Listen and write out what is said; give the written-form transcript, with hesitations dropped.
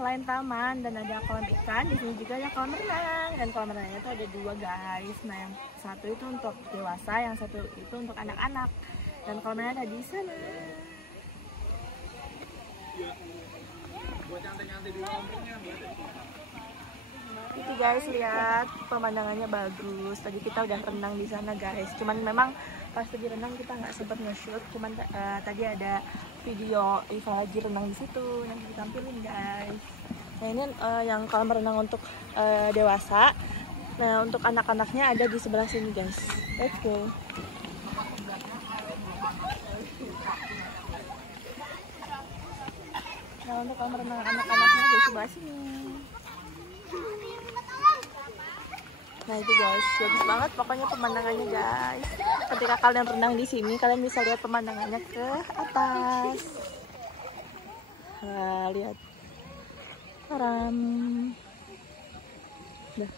selain taman dan ada kolam ikan, di sini juga ada kolam renang. Dan kolam renangnya tuh ada dua guys. Nah yang satu itu untuk dewasa, yang satu itu untuk anak-anak. Dan kolam renang ada di sana. Itu guys, lihat pemandangannya bagus. Tadi kita udah renang di sana guys. Cuman memang pas lagi renang kita nggak sempat nge-shoot. Cuman tadi ada video Iva lagi renang di situ yang ditampilin guys. Nah ini yang kolam renang untuk dewasa. Nah untuk anak-anaknya ada di sebelah sini guys. Let's go. Nah untuk kolam renang anak-anaknya di sebelah sini. Nah itu guys, bagus banget pokoknya pemandangannya guys. Ketika kalian renang di sini, kalian bisa lihat pemandangannya ke atas. Nah, lihat. Taram. Dah.